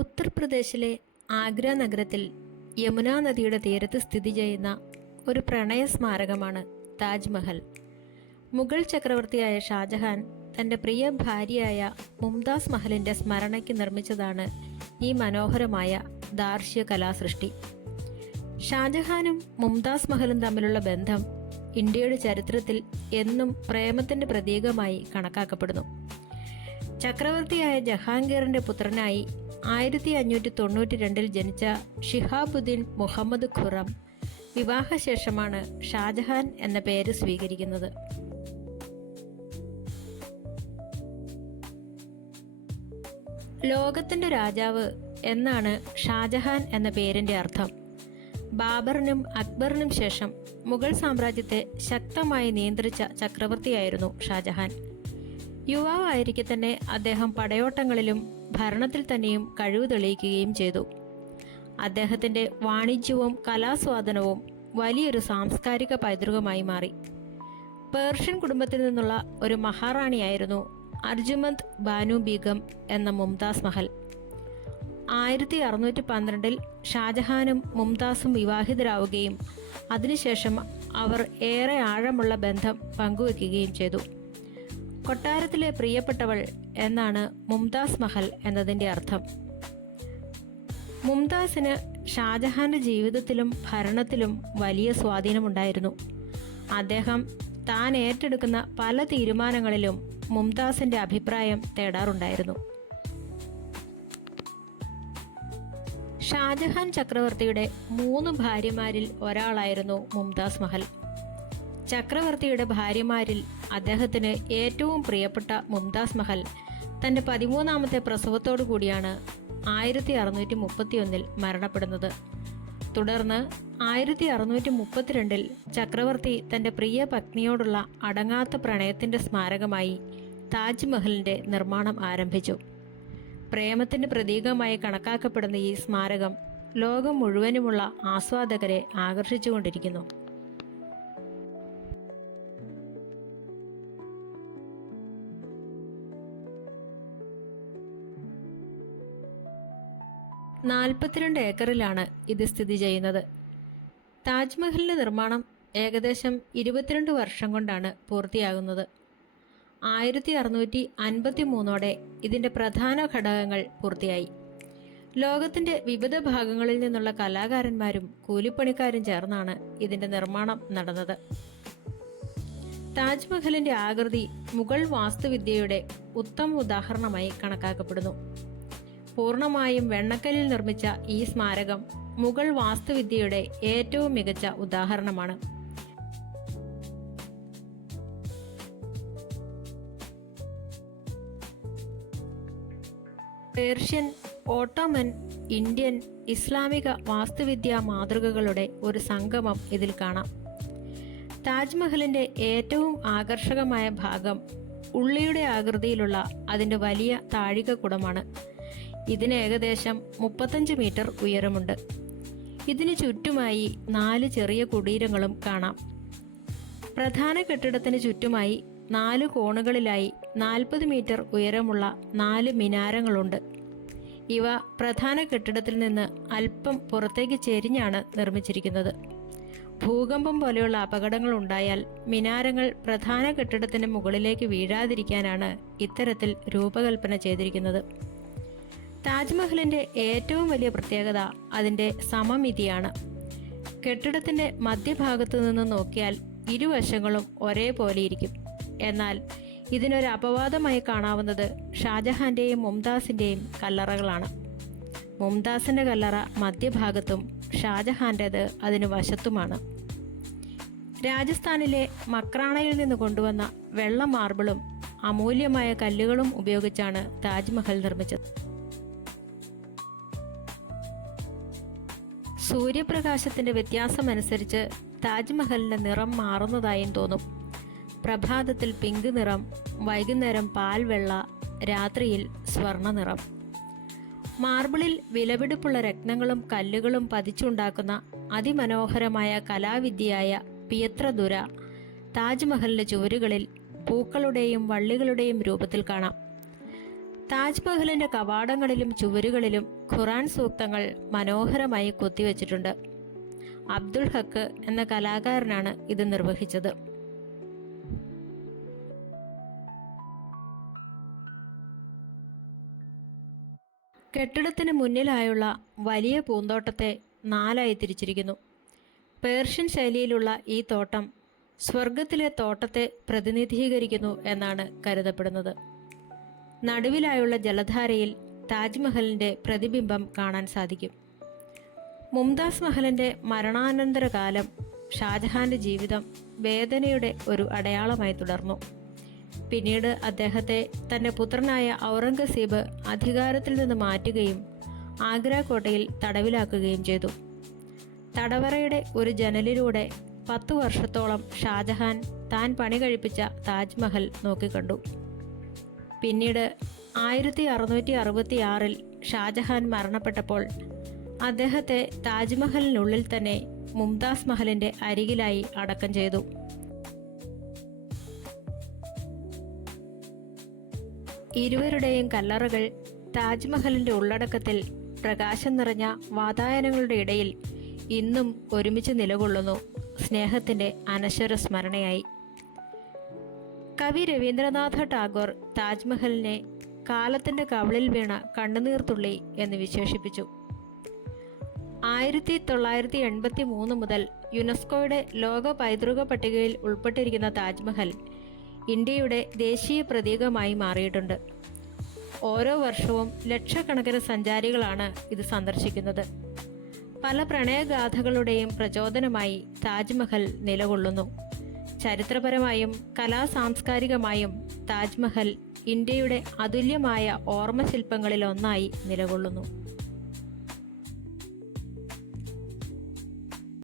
ഉത്തർപ്രദേശിലെ ആഗ്ര നഗരത്തിൽ യമുനാ നദിയുടെ തീരത്ത് സ്ഥിതി ചെയ്യുന്ന ഒരു പ്രണയ സ്മാരകമാണ് താജ്മഹൽ. മുഗൾ ചക്രവർത്തിയായ ഷാജഹാൻ തൻ്റെ പ്രിയ ഭാര്യയായ മുംതാസ് മഹലിൻ്റെ സ്മരണയ്ക്ക് നിർമ്മിച്ചതാണ് ഈ മനോഹരമായ ദാർശ്യ കലാസൃഷ്ടി. ഷാജഹാനും മുംതാസ് മഹലും തമ്മിലുള്ള ബന്ധം ഇന്ത്യയുടെ ചരിത്രത്തിൽ എന്നും പ്രേമത്തിൻ്റെ പ്രതീകമായി കണക്കാക്കപ്പെടുന്നു. ചക്രവർത്തിയായ ജഹാംഗീറിൻ്റെ പുത്രനായി 1592 ജനിച്ച ഷിഹാബുദ്ദീൻ മുഹമ്മദ് ഖുറം വിവാഹശേഷമാണ് ഷാജഹാൻ എന്ന പേര് സ്വീകരിക്കുന്നത്. ലോകത്തിൻ്റെ രാജാവ് എന്നാണ് ഷാജഹാൻ എന്ന പേരിൻ്റെ അർത്ഥം. ബാബറിനും അക്ബറിനും ശേഷം മുഗൾ സാമ്രാജ്യത്തെ ശക്തമായി നിയന്ത്രിച്ച ചക്രവർത്തിയായിരുന്നു ഷാജഹാൻ. യുവാവായിരിക്കെ തന്നെ അദ്ദേഹം പടയോട്ടങ്ങളിലും ഭരണത്തിൽ തന്നെയും കഴിവ് തെളിയിക്കുകയും ചെയ്തു. അദ്ദേഹത്തിൻ്റെ വാണിജ്യവും കലാസ്വാദനവും വലിയൊരു സാംസ്കാരിക പൈതൃകമായി മാറി. പേർഷ്യൻ കുടുംബത്തിൽ നിന്നുള്ള ഒരു മഹാറാണിയായിരുന്നു അർജുമന്ദ് ബാനു ബീഗം എന്ന മുംതാസ് മഹൽ. 1612 ഷാജഹാനും മുംതാസും വിവാഹിതരാവുകയും അതിനുശേഷം അവർ ഏറെ ആഴമുള്ള ബന്ധം പങ്കുവെക്കുകയും ചെയ്തു. കൊട്ടാരത്തിലെ പ്രിയപ്പെട്ടവൾ എന്നാണ് മുംതാസ് മഹൽ എന്നതിൻ്റെ അർത്ഥം. മുംതാസിന് ഷാജഹാന്റെ ജീവിതത്തിലും ഭരണത്തിലും വലിയ സ്വാധീനമുണ്ടായിരുന്നു. അദ്ദേഹം താൻ ഏറ്റെടുക്കുന്ന പല തീരുമാനങ്ങളിലും മുംതാസിന്റെ അഭിപ്രായം തേടാറുണ്ടായിരുന്നു. ഷാജഹാൻ ചക്രവർത്തിയുടെ 3 ഭാര്യമാരിൽ ഒരാളായിരുന്നു മുംതാസ് മഹൽ. ചക്രവർത്തിയുടെ ഭാര്യമാരിൽ അദ്ദേഹത്തിന് ഏറ്റവും പ്രിയപ്പെട്ട മുംതാസ് മഹൽ തൻ്റെ 13ാമത്തെ പ്രസവത്തോടു കൂടിയാണ് 1631 മരണപ്പെടുന്നത്. തുടർന്ന് 1632 ചക്രവർത്തി തൻ്റെ പ്രിയ പത്നിയോടുള്ള അടങ്ങാത്ത പ്രണയത്തിൻ്റെ സ്മാരകമായി താജ്മഹലിൻ്റെ നിർമ്മാണം ആരംഭിച്ചു. പ്രേമത്തിൻ്റെ പ്രതീകമായി കണക്കാക്കപ്പെടുന്ന ഈ സ്മാരകം ലോകം മുഴുവനുമുള്ള ആസ്വാദകരെ ആകർഷിച്ചുകൊണ്ടിരിക്കുന്നു. നാൽപ്പത്തിരണ്ട് ഏക്കറിലാണ് ഇത് സ്ഥിതി ചെയ്യുന്നത്. താജ്മഹലിൻ്റെ നിർമ്മാണം ഏകദേശം 22 വർഷം കൊണ്ടാണ് പൂർത്തിയാകുന്നത്. 1653 ഇതിൻ്റെ പ്രധാന ഘടകങ്ങൾ പൂർത്തിയായി. ലോകത്തിൻ്റെ വിവിധ ഭാഗങ്ങളിൽ നിന്നുള്ള കലാകാരന്മാരും കൂലിപ്പണിക്കാരും ചേർന്നാണ് ഇതിൻ്റെ നിർമ്മാണം നടന്നത്. താജ്മഹലിൻ്റെ ആകൃതി മുഗൾ വാസ്തുവിദ്യയുടെ ഉത്തമ ഉദാഹരണമായി കണക്കാക്കപ്പെടുന്നു. പൂർണ്ണമായും വെണ്ണക്കല്ലിൽ നിർമ്മിച്ച ഈ സ്മാരകം മുഗൾ വാസ്തുവിദ്യയുടെ ഏറ്റവും മികച്ച ഉദാഹരണമാണ്. പേർഷ്യൻ, ഓട്ടോമൻ, ഇന്ത്യൻ, ഇസ്ലാമിക വാസ്തുവിദ്യാ മാതൃകകളുടെ ഒരു സംഗമം ഇതിൽ കാണാം. താജ്മഹലിൻ്റെ ഏറ്റവും ആകർഷകമായ ഭാഗം ഉള്ളിയുടെ ആകൃതിയിലുള്ള അതിൻ്റെ വലിയ താഴികക്കുടമാണ്. ഇതിന് ഏകദേശം 35 മീറ്റർ ഉയരമുണ്ട്. ഇതിനു ചുറ്റുമായി 4 ചെറിയ കുടീരങ്ങളും കാണാം. പ്രധാന കെട്ടിടത്തിന് ചുറ്റുമായി 4 കോണുകളിലായി 40 മീറ്റർ ഉയരമുള്ള 4 മിനാരങ്ങളുണ്ട്. ഇവ പ്രധാന കെട്ടിടത്തിൽ നിന്ന് അല്പം പുറത്തേക്ക് ചെരിഞ്ഞാണ് നിർമ്മിച്ചിരിക്കുന്നത്. ഭൂകമ്പം പോലെയുള്ള അപകടങ്ങൾ ഉണ്ടായാൽ മിനാരങ്ങൾ പ്രധാന കെട്ടിടത്തിന് മുകളിലേക്ക് വീഴാതിരിക്കാനാണ് ഇത്തരത്തിൽ രൂപകൽപ്പന ചെയ്തിരിക്കുന്നത്. താജ്മഹലിൻ്റെ ഏറ്റവും വലിയ പ്രത്യേകത അതിൻ്റെ സമമിതിയാണ്. കെട്ടിടത്തിൻ്റെ മധ്യഭാഗത്തു നിന്ന് നോക്കിയാൽ ഇരുവശങ്ങളും ഒരേപോലെയിരിക്കും. എന്നാൽ ഇതിനൊരു അപവാദമായി കാണാവുന്നത് ഷാജഹാന്റെയും മുംതാസിൻ്റെയും കല്ലറകളാണ്. മുംതാസിൻ്റെ കല്ലറ മധ്യഭാഗത്തും ഷാജഹാൻ്റേത് അതിനു വശത്തുമാണ്. രാജസ്ഥാനിലെ മക്രാണയിൽ നിന്ന് കൊണ്ടുവന്ന വെള്ള മാർബിളും അമൂല്യമായ കല്ലുകളും ഉപയോഗിച്ചാണ് താജ്മഹൽ നിർമ്മിച്ചത്. സൂര്യപ്രകാശത്തിൻ്റെ വ്യത്യാസമനുസരിച്ച് താജ്മഹലിൻ്റെ നിറം മാറുന്നതായും തോന്നും. പ്രഭാതത്തിൽ പിങ്ക് നിറം, വൈകുന്നേരം പാൽവെള്ള, രാത്രിയിൽ സ്വർണ്ണ നിറം. മാർബിളിൽ വിലപിടിപ്പുള്ള രത്നങ്ങളും കല്ലുകളും പതിച്ചുണ്ടാക്കുന്ന അതിമനോഹരമായ കലാവിദ്യയായ പിയത്രദുര താജ്മഹലിൻ്റെ ചുവരുകളിൽ പൂക്കളുടെയും വള്ളികളുടെയും രൂപത്തിൽ കാണാം. താജ്മഹലിന്റെ കവാടങ്ങളിലും ചുവരുകളിലും ഖുറാൻ സൂക്തങ്ങൾ മനോഹരമായി കൊത്തിവെച്ചിട്ടുണ്ട്. അബ്ദുൾ ഹക്ക് എന്ന കലാകാരനാണ് ഇത് നിർവഹിച്ചത്. കെട്ടിടത്തിന് മുന്നിലായുള്ള വലിയ പൂന്തോട്ടത്തെ 4ആയി തിരിച്ചിരിക്കുന്നു. പേർഷ്യൻ ശൈലിയിലുള്ള ഈ തോട്ടം സ്വർഗത്തിലെ തോട്ടത്തെ പ്രതിനിധീകരിക്കുന്നു എന്നാണ് കരുതപ്പെടുന്നത്. നടുവിലായുള്ള ജലധാരയിൽ താജ്മഹലിൻ്റെ പ്രതിബിംബം കാണാൻ സാധിക്കും. മുംതാസ് മഹലിൻ്റെ മരണാനന്തര കാലം ഷാജഹാന്റെ ജീവിതം വേദനയുടെ ഒരു അടയാളമായി തുടർന്നു. പിന്നീട് അദ്ദേഹത്തെ തൻ്റെ പുത്രനായ ഔറംഗസീബ് അധികാരത്തിൽ നിന്ന് മാറ്റുകയും ആഗ്ര കോട്ടയിൽ തടവിലാക്കുകയും ചെയ്തു. തടവറയുടെ ഒരു ജനലിലൂടെ 10 വർഷത്തോളം ഷാജഹാൻ താൻ പണി കഴിപ്പിച്ച താജ്മഹൽ നോക്കിക്കണ്ടു. പിന്നീട് 1666 ഷാജഹാൻ മരണപ്പെട്ടപ്പോൾ അദ്ദേഹത്തെ താജ്മഹലിനുള്ളിൽ തന്നെ മുംതാസ് മഹലിൻ്റെ അരികിലായി അടക്കം ചെയ്തു. ഇരുവരുടെയും കല്ലറകൾ താജ്മഹലിൻ്റെ ഉള്ളടക്കത്തിൽ പ്രകാശം നിറഞ്ഞ വാതായനങ്ങളുടെ ഇടയിൽ ഇന്നും ഒരുമിച്ച് നിലകൊള്ളുന്നു, സ്നേഹത്തിൻ്റെ അനശ്വര സ്മരണയായി. കവി രവീന്ദ്രനാഥ ടാഗോർ താജ്മഹലിനെ കാലത്തിൻ്റെ കവിളിൽ വീണ കണ്ണുനീർത്തുള്ളി എന്ന് വിശേഷിപ്പിച്ചു. 1983 മുതൽ യുനെസ്കോയുടെ ലോക പൈതൃക പട്ടികയിൽ ഉൾപ്പെട്ടിരിക്കുന്ന താജ്മഹൽ ഇന്ത്യയുടെ ദേശീയ പ്രതീകമായി മാറിയിട്ടുണ്ട്. ഓരോ വർഷവും ലക്ഷക്കണക്കിന് സഞ്ചാരികളാണ് ഇത് സന്ദർശിക്കുന്നത്. പല പ്രണയഗാഥകളുടെയും പ്രചോദനമായി താജ്മഹൽ നിലകൊള്ളുന്നു. ചരിത്രപരമായും കലാസാംസ്കാരികമായും താജ്മഹൽ ഇന്ത്യയുടെ അതുല്യമായ ഓർമ്മശില്പങ്ങളിൽ ഒന്നായി നിലകൊള്ളുന്നു.